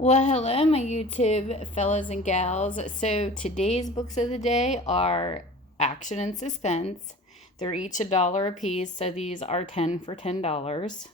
Well, hello, my YouTube fellas and gals. So, today's books of the day are Action and Suspense. They're each $1 a piece, so these are 10 for $10.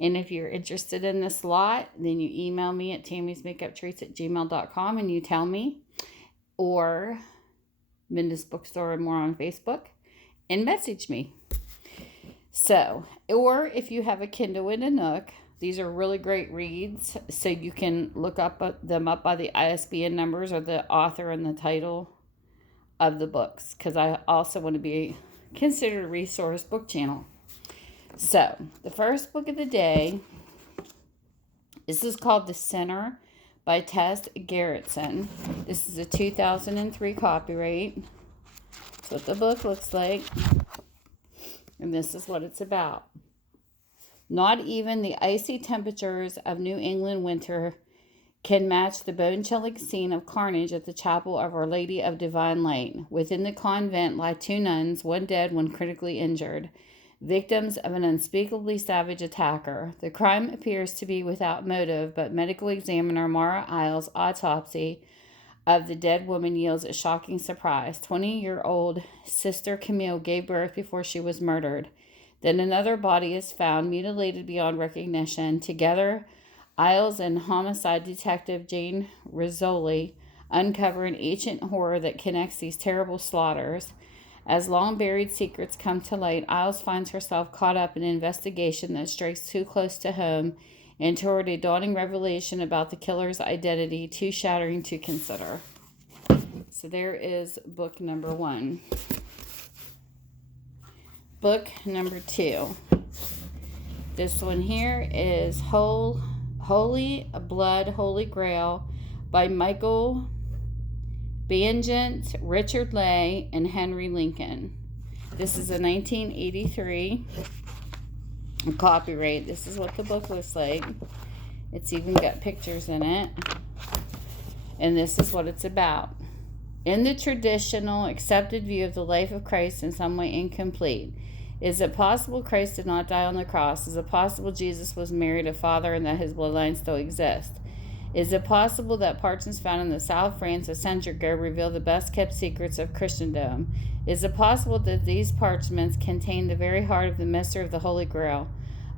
And if you're interested in this lot, then you email me at tammysmakeuptreats@gmail.com and you tell me, or Minda's Bookstore and more on Facebook, and message me. So, or if you have a Kindle and a Nook, these are really great reads, so you can look them up by the ISBN numbers or the author and the title of the books, because I also want to be considered a resource book channel. So, the first book of the day, this is called The Sinner by Tess Gerritsen. This is a 2003 copyright. That's what the book looks like. And this is what it's about. Not even the icy temperatures of New England winter can match the bone-chilling scene of carnage at the chapel of Our Lady of Divine Light. Within the convent lie 2 nuns, one dead, one critically injured, victims of an unspeakably savage attacker. The crime appears to be without motive, but medical examiner Mara Isles' autopsy of the dead woman yields a shocking surprise. 20-year-old Sister Camille gave birth before she was murdered. Then another body is found, mutilated beyond recognition. Together, Isles and homicide detective Jane Rizzoli uncover an ancient horror that connects these terrible slaughters. As long-buried secrets come to light, Isles finds herself caught up in an investigation that strikes too close to home and toward a dawning revelation about the killer's identity, too shattering to consider. So there is book number 1. Book number 2. This one here is Holy Blood, Holy Grail by Michael Baigent, Richard Lay, and Henry Lincoln. This is a 1983 copyright. This is what the book looks like. It's even got pictures in it. And this is what it's about. In the traditional accepted view of the life of Christ, in some way incomplete. Is it possible Christ did not die on the cross? Is it possible Jesus was married a father and that his bloodline still exists? Is it possible that parchments found in the South of France a century ago reveal the best kept secrets of Christendom? Is it possible that these parchments contain the very heart of the mystery of the Holy Grail?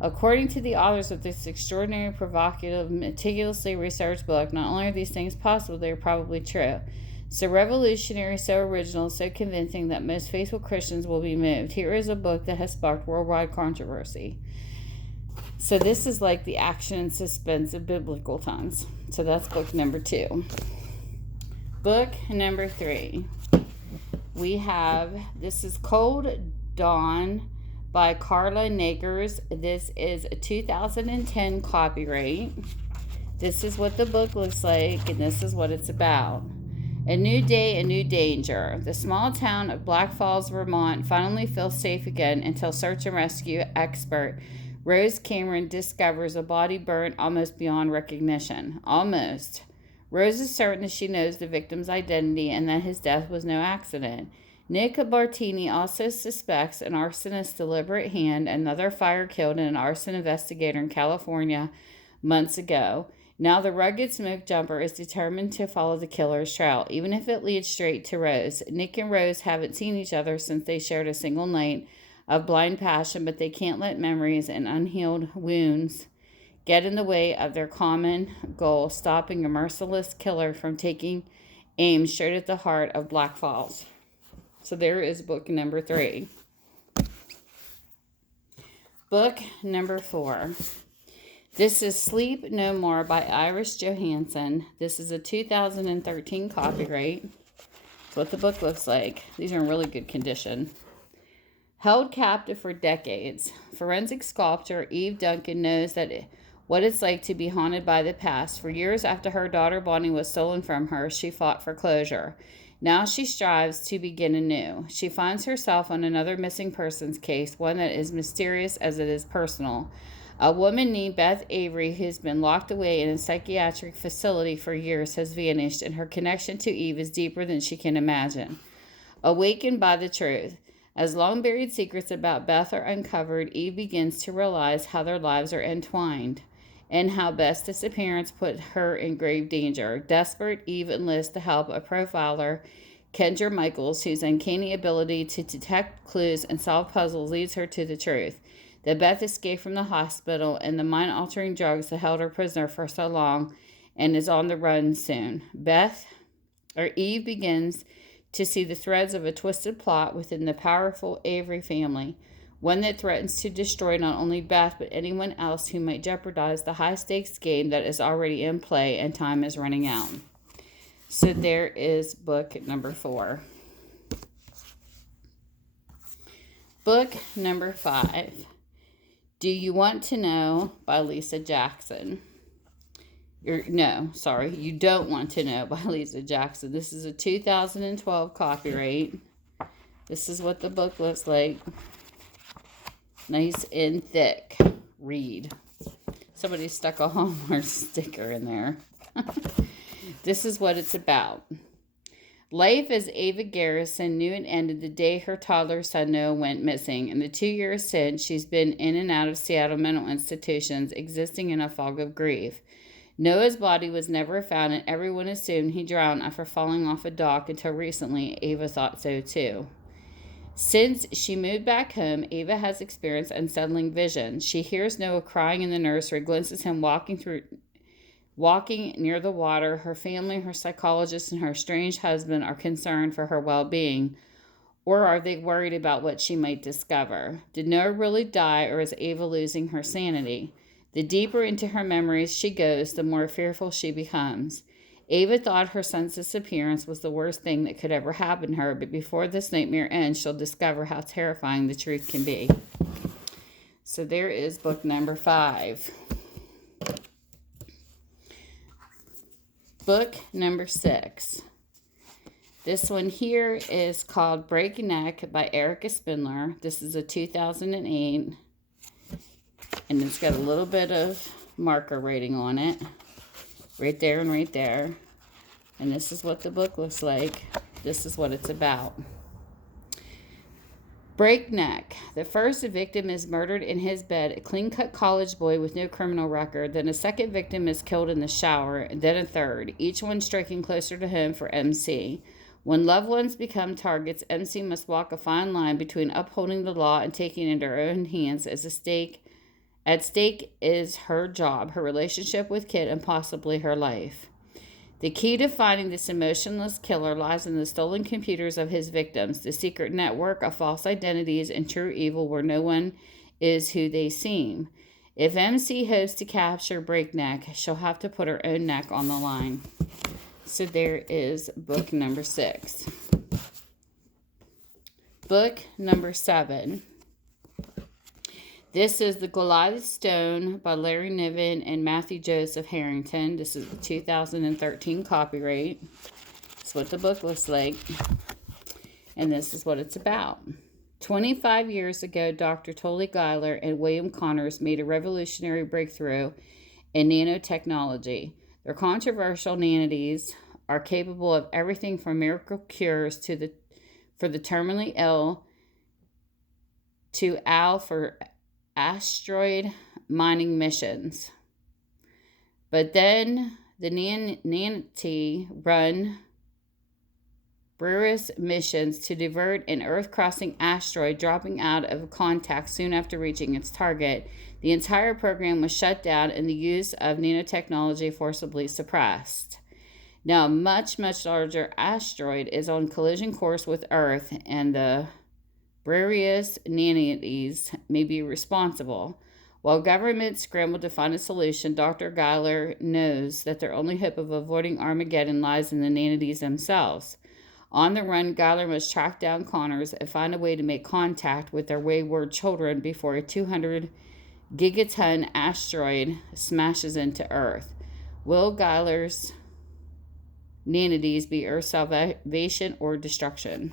According to the authors of this extraordinary, provocative, meticulously researched book, not only are these things possible, they are probably true. So revolutionary, so original, so convincing that most faithful Christians will be moved. Here is a book that has sparked worldwide controversy. So this is like the action and suspense of biblical times. So that's book number 2. Book number 3. We have, this is Cold Dawn by Carla Neggers. This is a 2010 copyright. This is what the book looks like, and this is what it's about. A new day, a new danger. The small town of Black Falls, Vermont finally feels safe again until search and rescue expert Rose Cameron discovers a body burnt almost beyond recognition. Almost. Rose is certain that she knows the victim's identity and that his death was no accident. Nick Bartini also suspects an arsonist's deliberate hand. Another fire killed an arson investigator in California months ago. Now the rugged smoke jumper is determined to follow the killer's trail, even if it leads straight to Rose. Nick and Rose haven't seen each other since they shared a single night of blind passion, but they can't let memories and unhealed wounds get in the way of their common goal, stopping a merciless killer from taking aim straight at the heart of Black Falls. So there is book number 3. Book number 4. This is Sleep No More by Iris Johansen. This is a 2013 copyright. That's what the book looks like. These are in really good condition. Held captive for decades, forensic sculptor Eve Duncan knows what it's like to be haunted by the past. For years after her daughter Bonnie was stolen from her, she fought for closure. Now she strives to begin anew. She finds herself on another missing persons case, one that is mysterious as it is personal. A woman named Beth Avery, who's been locked away in a psychiatric facility for years, has vanished, and her connection to Eve is deeper than she can imagine. Awakened by the truth. As long-buried secrets about Beth are uncovered, Eve begins to realize how their lives are entwined. and how Beth's disappearance put her in grave danger. Desperate, Eve enlists the help of profiler Kendra Michaels, whose uncanny ability to detect clues and solve puzzles leads her to the truth. That Beth escaped from the hospital and the mind-altering drugs that held her prisoner for so long and is on the run soon. Eve begins to see the threads of a twisted plot within the powerful Avery family, one that threatens to destroy not only Beth but anyone else who might jeopardize the high-stakes game that is already in play and time is running out. So there is book number 4. Book number 5, Do You Want to Know by Lisa Jackson. You Don't Want to Know by Lisa Jackson. This is a 2012 copyright. This is what the book looks like. Nice and thick. Read. Somebody stuck a Hallmark sticker in there. This is what it's about. Life as Ava Gerritsen knew it ended the day her toddler son Noah went missing. In the 2 years since, she's been in and out of Seattle mental institutions, existing in a fog of grief. Noah's body was never found, and everyone assumed he drowned after falling off a dock until recently. Ava thought so too. Since she moved back home, Ava has experienced unsettling visions. She hears Noah crying in the nursery, glimpses him walking near the water. Her family, her psychologist, and her estranged husband are concerned for her well-being. Or are they worried about what she might discover? Did Noah really die, or is Ava losing her sanity? The deeper into her memories she goes, the more fearful she becomes. Ava thought her son's disappearance was the worst thing that could ever happen to her, but before this nightmare ends, she'll discover how terrifying the truth can be. So there is book number 5. Book number 6. This one here is called Breakneck by Erica Spindler. This is a 2008. And it's got a little bit of marker writing on it. Right there and right there. And this is what the book looks like. This is what it's about. Breakneck. The first victim is murdered in his bed, a clean-cut college boy with no criminal record. Then a second victim is killed in the shower, and then a third, each one striking closer to home for MC. When loved ones become targets, MC must walk a fine line between upholding the law and taking it into her own hands as at stake is her job, her relationship with Kit, and possibly her life. The key to finding this emotionless killer lies in the stolen computers of his victims, the secret network of false identities and true evil where no one is who they seem. If MC hopes to capture Breakneck, she'll have to put her own neck on the line. So there is book number 6. Book number 7. This is The Goliath Stone by Larry Niven and Matthew Joseph Harrington. This is the 2013 copyright. That's what the book looks like. And this is what it's about. 25 years ago, Dr. Tully Geiler and William Connors made a revolutionary breakthrough in nanotechnology. Their controversial nanities are capable of everything from miracle cures for the terminally ill to for asteroid mining missions. But then the nanity run Brewer's missions to divert an Earth-crossing asteroid dropping out of contact soon after reaching its target. The entire program was shut down and the use of nanotechnology forcibly suppressed. Now, a much, much larger asteroid is on collision course with Earth, and the Brewer's nanities may be responsible. While governments scramble to find a solution, Dr. Geiler knows that their only hope of avoiding Armageddon lies in the nanities themselves. On the run, Geiler must track down Connors and find a way to make contact with their wayward children before a 200 gigaton asteroid smashes into Earth. Will Geiler's nanities be Earth's salvation or destruction?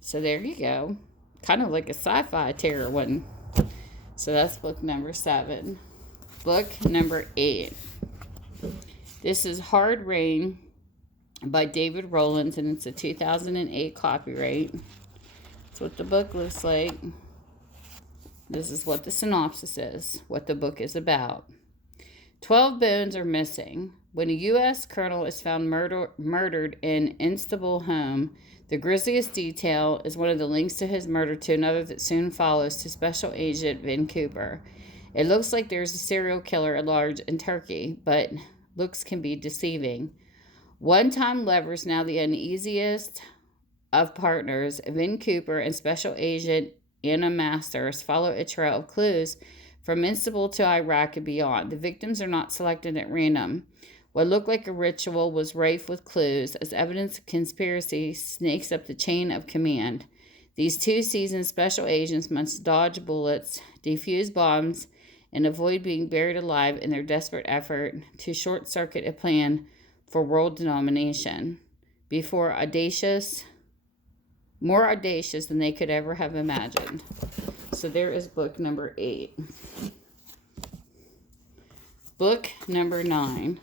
So there you go. Kind of like a sci-fi terror one. So that's book number 7. Book number 8. This is Hard Rain by David Rollins, and it's a 2008 copyright. That's what the book looks like. This is what the synopsis is, what the book is about. 12 bones are missing. When a U.S. colonel is found murdered in Instable home, the grisliest detail is one of the links to his murder to another that soon follows to Special Agent Vin Cooper. It looks like there's a serial killer at large in Turkey, but looks can be deceiving. One-time lovers, now the uneasiest of partners, Vin Cooper and Special Agent Anna Masters follow a trail of clues from Instable to Iraq and beyond. The victims are not selected at random. What looked like a ritual was rife with clues as evidence of conspiracy snakes up the chain of command. These 2 seasoned special agents must dodge bullets, defuse bombs, and avoid being buried alive in their desperate effort to short-circuit a plan for world domination. More audacious than they could ever have imagined. So there is book number 8. Book number 9.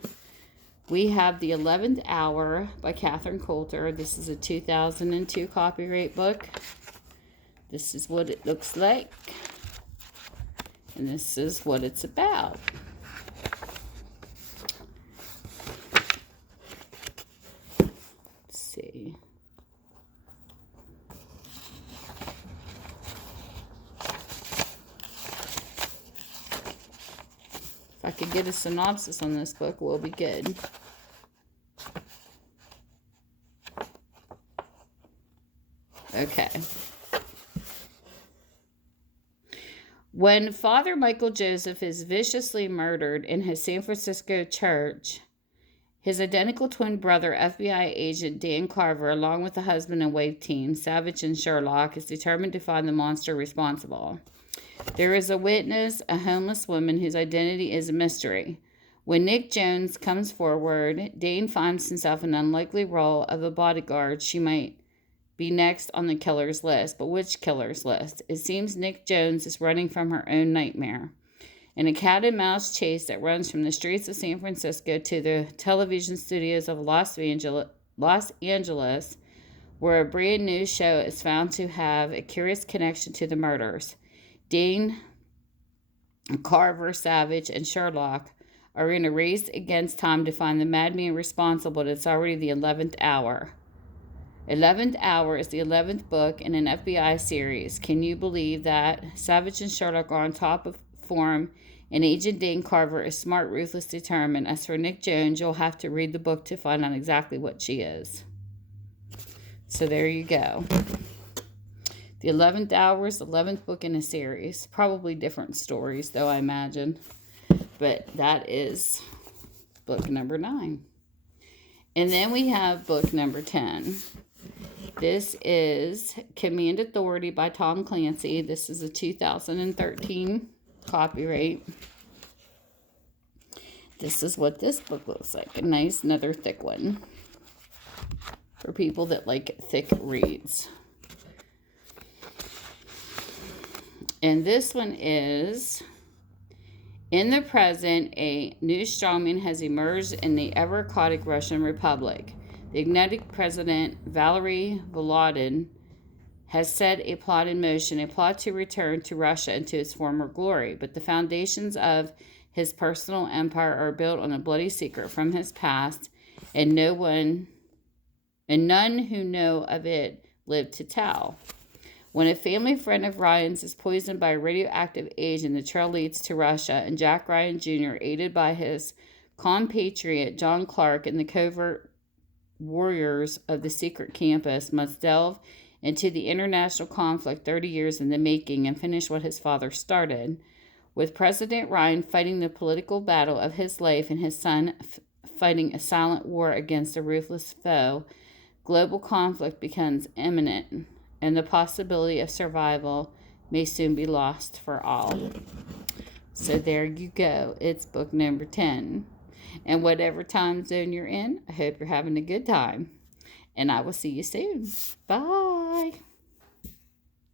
We have The 11th Hour by Catherine Coulter. This is a 2002 copyright book. This is what it looks like. And this is what it's about. Let's see. If I could get a synopsis on this book, we'll be good. Okay. When Father Michael Joseph is viciously murdered in his San Francisco church, his identical twin brother, FBI agent Dan Carver, along with the husband and wife team, Savage and Sherlock, is determined to find the monster responsible. There is a witness, a homeless woman whose identity is a mystery. When Nick Jones comes forward, Dane finds himself in an unlikely role of a bodyguard. She might be next on the killer's list, but which killer's list? It seems Nick Jones is running from her own nightmare. In a cat and mouse chase that runs from the streets of San Francisco to the television studios of Los Angeles, where a brand new show is found to have a curious connection to the murders, Dane, Carver, Savage, and Sherlock are in a race against time to find the madman responsible, but it's already the 11th hour. 11th Hour is the 11th book in an FBI series. Can you believe that? Savage and Sherlock are on top of form, and Agent Dane Carver is smart, ruthless, determined. As for Nick Jones, you'll have to read the book to find out exactly what she is. So there you go. The 11th Hour is the 11th book in a series. Probably different stories, though, I imagine. But that is book number 9. And then we have book number 10. This is Command Authority by Tom Clancy. This is a 2013 copyright. This is what this book looks like. A nice, another thick one. For people that like thick reads. And this one is, in the present, a new strongman has emerged in the ever-chaotic Russian Republic. The ignited President Valery Volodin has set a plot in motion, a plot to return to Russia into its former glory. But the foundations of his personal empire are built on a bloody secret from his past, and none who know of it live to tell. When a family friend of Ryan's is poisoned by a radioactive agent, the trail leads to Russia, and Jack Ryan Jr., aided by his compatriot John Clark and the covert warriors of the secret campus, must delve into the international conflict 30 years in the making and finish what his father started. With President Ryan fighting the political battle of his life and his son fighting a silent war against a ruthless foe, global conflict becomes imminent, and the possibility of survival may soon be lost for all. So there you go. It's book number 10. And whatever time zone you're in, I hope you're having a good time. And I will see you soon. Bye.